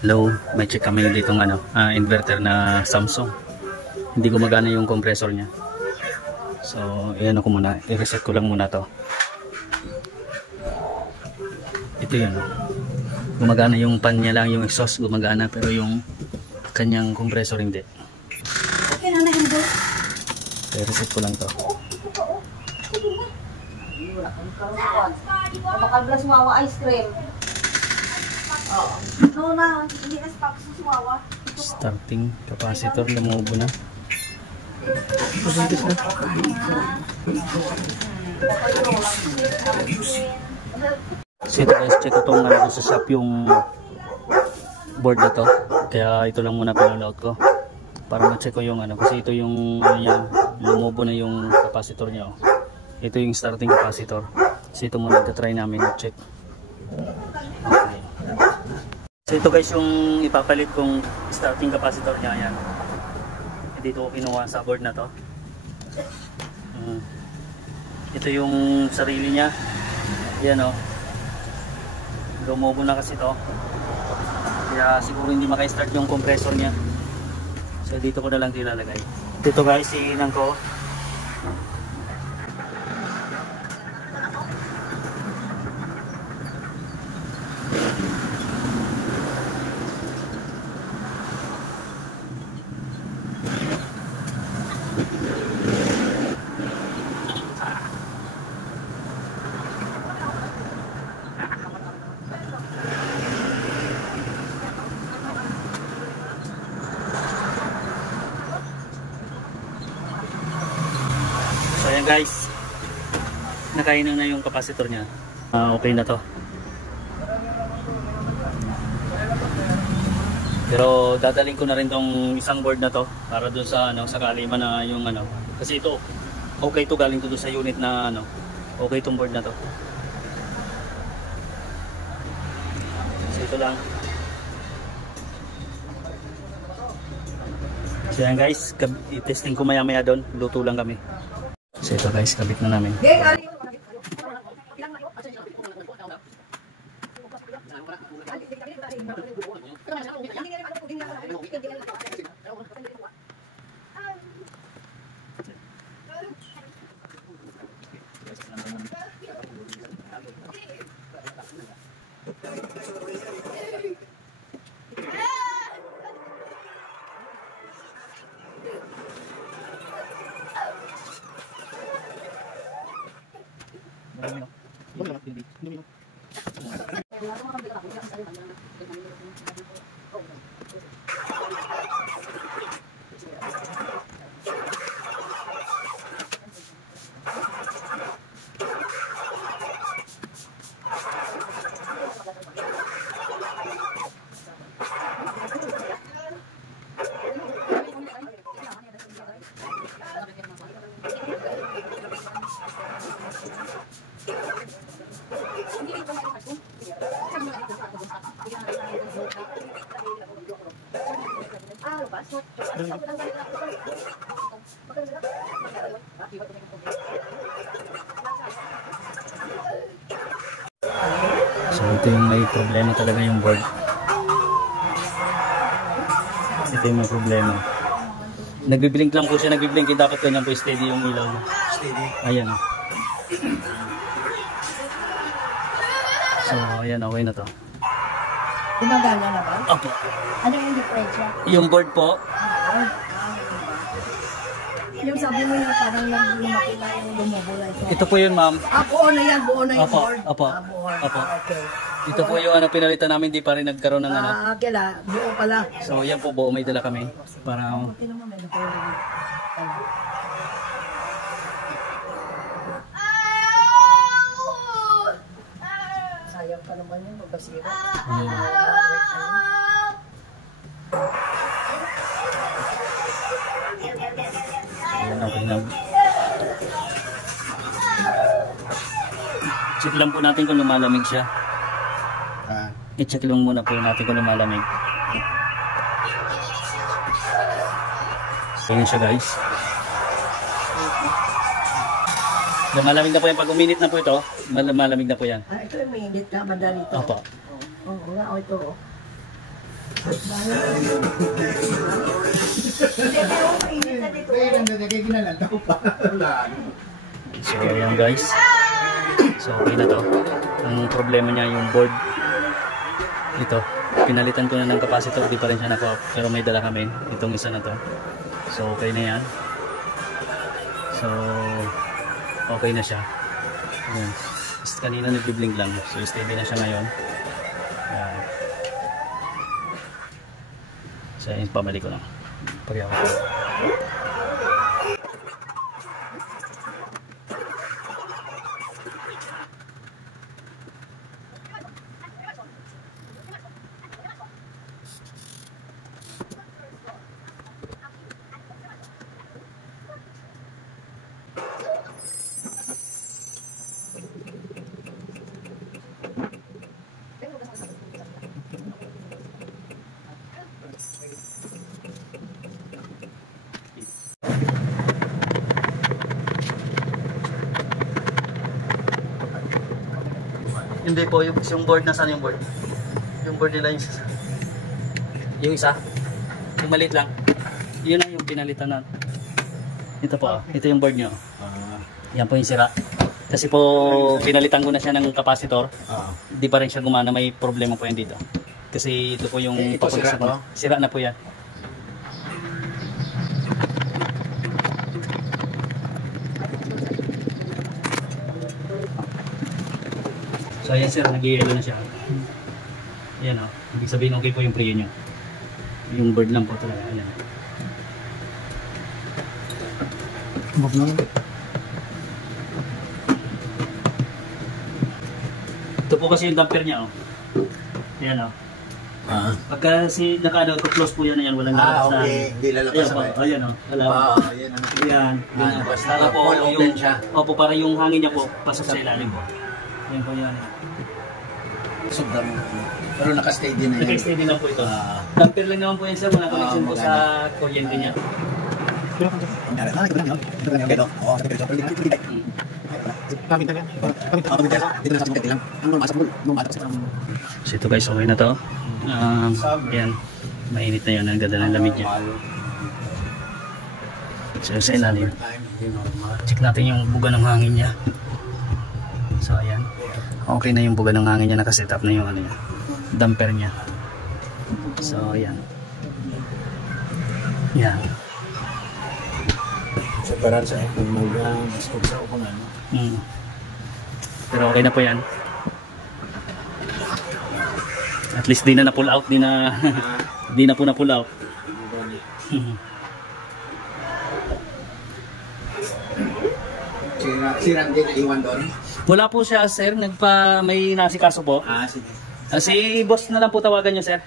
Hello, may check kami dito ng inverter na Samsung. Hindi gumagana yung compressor niya. So, ayan ako muna. I-reset ko lang muna to. Ito yun. Gumagana yung pan niya lang, yung exhaust gumagana, pero yung kanyang compressor hindi. Okay na hindi. I-reset ko lang to. Makalblas mawa ice cream. Oo. No na, hindi na stock sa sumawa. Starting capacitor, lumubo na. So ito guys, check ko itong sa shop yung board na to. Kaya ito lang muna pinaload ko. Para ma-check ko yung kasi ito yung lumubo na yung capacitor niya. Ito yung starting capacitor. So ito muna ito-try namin i-check. Okay. So ito guys yung ipapalit kong starting capacitor niya. Ayan. Dito ko kinuha sa board na to. Ito yung sarili niya. Ayan o. Lumubo na kasi to. Kaya siguro hindi maka-start yung compressor niya. So dito ko na lang nilalagay. Dito guys, iinan ko. Ayan guys, nakainan na yung capacitor niya. Okay na to. Pero dadaling ko na rin tong isang board na to para dun sa sakali man na yung kasi ito okay to, galing to dun sa unit na okay tong board na to. So ito lang. So yan guys, i-testing ko maya maya doon, luto lang kami. So ito guys, kabit na namin. So ito yung may problema talaga yung board. Ito yung may problema. Nagbiblink lang po siya, nagbiblink. Dapat ganyan po steady yung ilaw niya. Steady? Ayan. So ayan, okay na to. Gumagana na ba? Opo. Ano yung diferensya? Yung board po. Yung sabi mo yung parang lumaki na yung lumubula ito. Ito po yun ma'am. Buo na yan, buo na yung Opo, board. opo. Opo. Okay. Ito po yung pinalitan namin, di pa rin nagkaroon ng kila, buo pala. So yan po, buo may dala kami. Para Okay naman, may nakuha. Sayang pa naman yun, magbasira. Okay lang. Check lang po natin kung lumalamig siya. I-check lang muna po natin kung lumalamig. Ganyan siya guys. Malamig na po yan. Pag uminit na po ito, malamig na po yan. Ito yung uminit na, madali ito. Opo. Oo nga, ito. So ayan guys. So okay na to. Ang problema niya yung board. Ito. Pinalitan ko na ng capacitor. Di pa rin siya naka-off. Pero may dala kami. Itong isa na to. So okay na yan. So okay na siya. Ayan. Just kanina nag-blink lang. So steady na siya ngayon. Ayan. So yun, pabalik ko lang. Pagyan ko. Hindi po, yung board, nasaan yung board? Yung board nila yung isa? Yung maliit lang? Yun lang yung pinalitan na. Ito po, ito yung board nyo. Yan po yung sira. Kasi po, pinalitan ko na siya ng capacitor. Di pa rin siya gumana, may problema po yan dito. Kasi ito po yung papunta sa sira na po yan. So ayan sir, nag-i-yellow na siya. Ayan o, ibig sabihin okay po yung preo nyo. Yung bird lang po talaga, ayan. Ito po kasi yung damper niya o. Ayan o. Pagka si naka-close po yan na yan, walang lalabas na. Okay, hindi lalabas na. Ayan o, wala. Ayan. Ayan. Para po yung, opo, para yung hangin niya po, pasok sa ilalim po. Ayan po yan. Sobrang pero naka-stay din na yan. Naka-stay din lang po ito. Damper lang naman po yan sir, wala connection po sa kuryente niya. So ito guys, okay na to. Ayan, mainit na yun, ang ganda ng lamig niya. So sa ilalim, check natin yung buga ng hangin niya. So ayan, okay na yung buga ng hangin niya, nakaset up na yung ano niya, damper niya. So ayan. Yan. Separat sa kung mag-stop sa upang ano. Pero okay na po yan. At least di na na-pull out, di na di na po na-pull out. Si Randy na iwan doon? Wala po siya sir, may nasikaso po. Sige. Si boss na lang po tawagan niyo sir.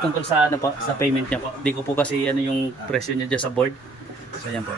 Tungkol sa ano po, sa payment niya po. Di ko po kasi ano yung presyo niya dyan sa board. So yan po.